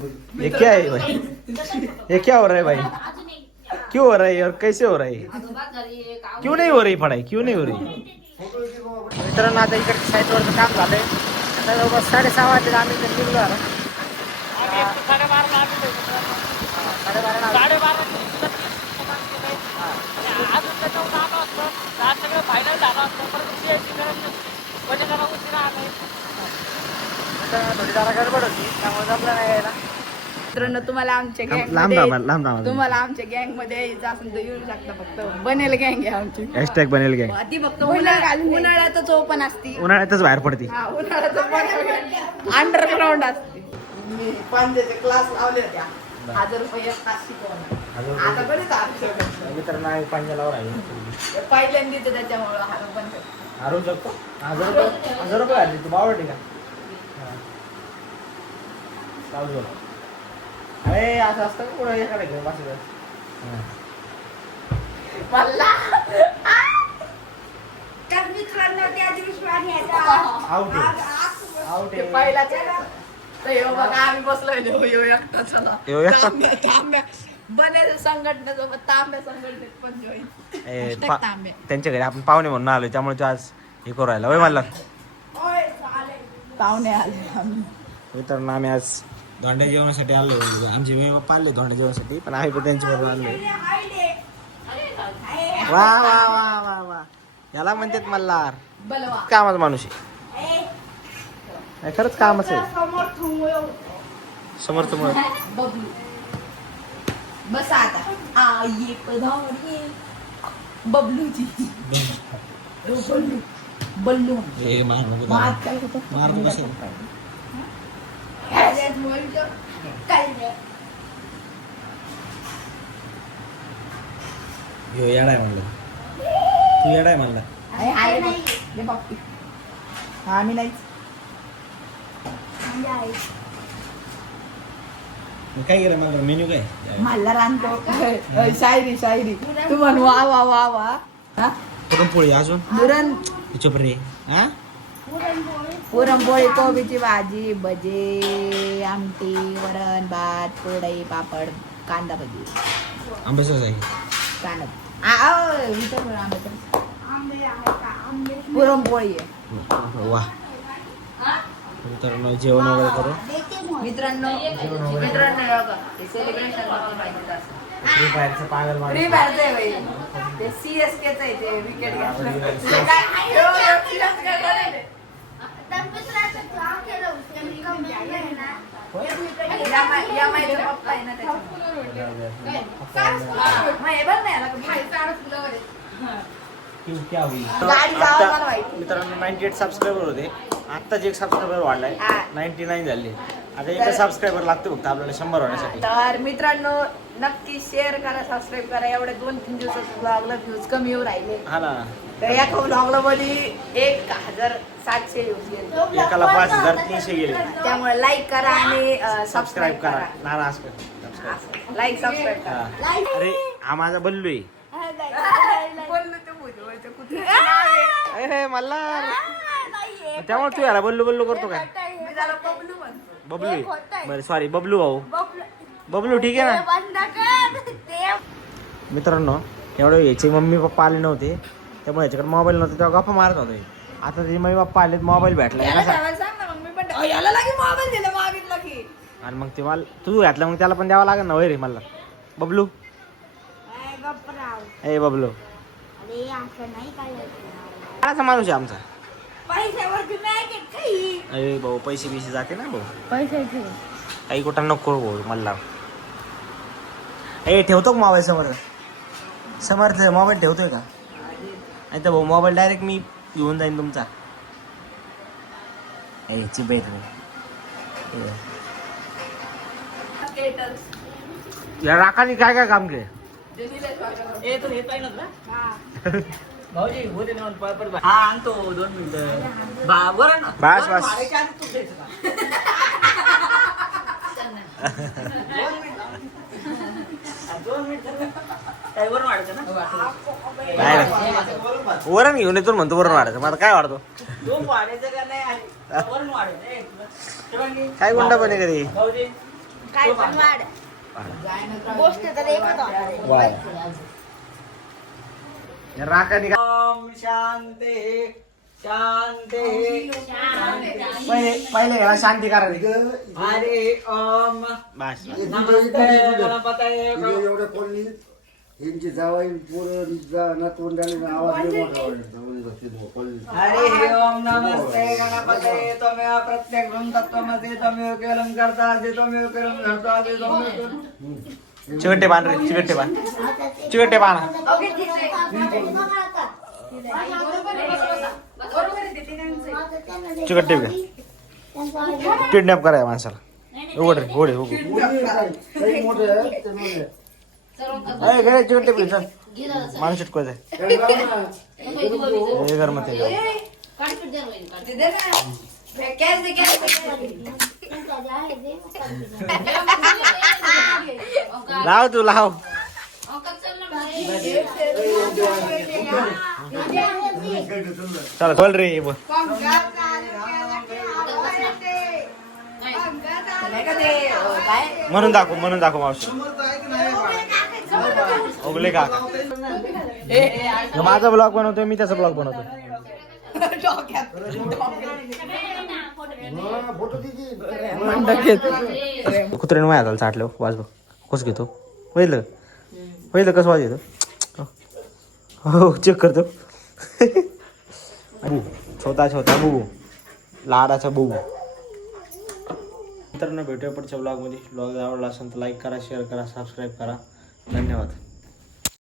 ये क्या है भाई? ये क्या हो रहा है भाई? क्यों हो रहा है और कैसे हो रहा है? क्यों नहीं हो रही पढ़ाई? क्यों नहीं हो रही? मित्रांनो आता इकडे साईटवरचं काम झालंय. आता जवळपास 6:30 वाजले आम्ही इथे निघलो आहे. 3:30 थोडी जरा गडबड होती त्यामुळे जमलं नाही यायला. मित्रांनो तुम्हाला आमच्या गँग लांब तुम्हाला आमच्या गँग मध्ये यायचं असेल तर येऊ शकता. फक्त बनेल गँग आहे आमची. हॅशटॅग बनेल गँग. ती फक्त उन्हाळ्यातच ओपन असती. उन्हाळ्यातच बाहेर पडते. हा उन्हाळ्यात अंडरग्राऊंड असते. मी पांजेचे क्लास लावले होत्या. 1000 रुपये एक तास शिकवणार. आता बरेच मित्रांनो आहे पंजालावर आहे. पहिल्यांदाच त्याच्यामुळं हारू पण हारू शकतो. 1000 रुपये आले तू बावडली का? चालू अरे असं असतं का पुढे एखाद्या घेऊन बसायचं. मला तर मित्रांनो त्या दिवशी आम्ही आउट आहे. पहिलाच तर ह्यो बघा आम्ही बसलोय ह्यो एकटा चला ह्यो एकटा? तांब्या बनेल संघटनेसोबत तांब्या संघटनेत पण जॉईन तांब्या त्यांच्या घरी आपण पाहुणे म्हणून आलोय त्यामुळे तो आज हे करू राहिला. वय मला पाहुणे आले आम्ही. मित्रांनो आम्ही आज धोंड्या जेवणासाठी आलो. आमचे मी पप्पा आले धोंड्या जेवणासाठी पण आम्ही पण त्यांच्या बरोबर आलोय. वा वा वा वा वा याला म्हणतात मल्हार. बलवा कामाचा माणूस आहे. नाही, खरंच कामच आहे. समर्थ मुळे बबलू बस आता ये पधारे बबलूची बल्लू बल्लू मार काय होतं येडाय म्हणलं तू येडाय म्हणला. आम्ही नाहीच काय केलं मला मेन्यू काय मला रांधतो शायरी शायरी तू म्हण वा वा वा वा हा पुरणपोळी अजून पुरण चुप रे. हा पुरणपोळी कोबीची भाजी भजे आमटी वरण भात पोळी पापड कांदा भजी आंब्याचं आहे. कांदा पुरणपोळी आहे. वा मित्रांनो जेवण वगैरे करू. मित्रांनो सेलिब्रेशन फ्री फायरचं पागल माणूस. फ्री फायरचं आहे बाई. ते CSK चं आहे ते विकेट पप्पा आहे ना क्या होईल गाडी जावा मला माहिती. मित्रांनो 98 सबस्क्रायबर होते. आत्ताच एक सबस्क्रायबर वाढलाय 99 झाले. आता एक सबस्क्रायबर लागतो फक्त आपल्याला 100 होण्यासाठी. तर मित्रांनो नक्की शेअर करा सबस्क्राईब करा. एवढे 2-3 दिवसात ब्लॉगला व्ह्यूज कमी येऊ राहिले. हा ना तर या ब्लॉगला मध्ये 1700 व्ह्यूज गेले. एकाला 5300 गेले. त्यामुळे लाईक करा आणि सबस्क्राईब करा. नाराज कर. लाईक सबस्क्राईब करा. अरे हा माझा बल्लू आहे. मल्हार त्यामुळे तू याला बल्लू बल्लू करतो काय? बबलू आहे. बरं सॉरी बबलू भाऊ. बबलू ठीक आहे ना. मित्रांनो एवढं याचे मम्मी पप्पा आले नव्हते त्यामुळे याच्याकडे मोबाईल नव्हता तेव्हा गप्पा मारत होते. आता ते मम्मी पप्पा आलेत मोबाईल भेटला आणि मग ते मला तू घातला मग त्याला पण द्यावा लागेल ना. वय रे मला बबलू ए बबलू काळाचा माणूस आहे आमचा. अरे भाऊ पैसे बिसे जाते ना भाऊ. काही कुठं नको भाऊ मला. ए ठेवतो का मोबाईल समर्थ मोबाईल ठेवतोय का? नाही तर भाऊ मोबाईल डायरेक्ट मी घेऊन जाईन तुमचा. ए चिप येत नाही या राखाने काय काय काम केलं. भाऊजी होते ना हा आणतो 2 मिनिटं बरं ना बस बस काय वरून वाढायचं ना वरण घेऊन येतो म्हणतो वरण वाढायचं. मला काय वाढतो दोन वाढायचं का नाही वरून वाढायचं काय गुंडा बने कधी. भाऊजी काय पण वाढ गोष्ट तर एकच होणार आहे. वाय राखा निघा शांती शांती पहिले याला शांती करा हरे ओम बस नमस्ते गणपतये एवढ्या कोणी यांची जावाई पोरं नातवंडाने आवाज लय मोठा वाढला. हरे ओम नमस्ते गणपतये त्वमेव प्रत्यक्षं तत्त्वमसि त्वमेव केवलं कर्तासि त्वमेव केवलं धर्तासि त्वमेव चिकटे बांध रे चिकटे बांध चिकटे बांध चिकटे किडनॅप कराय माणसाला उघड रे उघड उघड काही मोठे आहेत, ते मोठे. अरे घे चिकटे प्लीज माणूस चिटकवायचं काही लाव ना. हे घर मध्ये लाव तू लाव चल बोल रे बोल म्हणून दाखव मावशी ओगले का माझा ब्लॉग बनवतोय मी त्याचा ब्लॉग बनवतो हा, फोटो किती? कुत्र्याने माया झालं चाटलं वाज बघ कसं घेतो पहिलं कसं वाज येतो हो चेक करतो छोटा बघू लाडाचा बघू मित्रांनो भेटूया पुढच्या ब्लॉगमध्ये ब्लॉग आवडला असेल तर लाईक करा शेअर करा सबस्क्राईब करा धन्यवाद.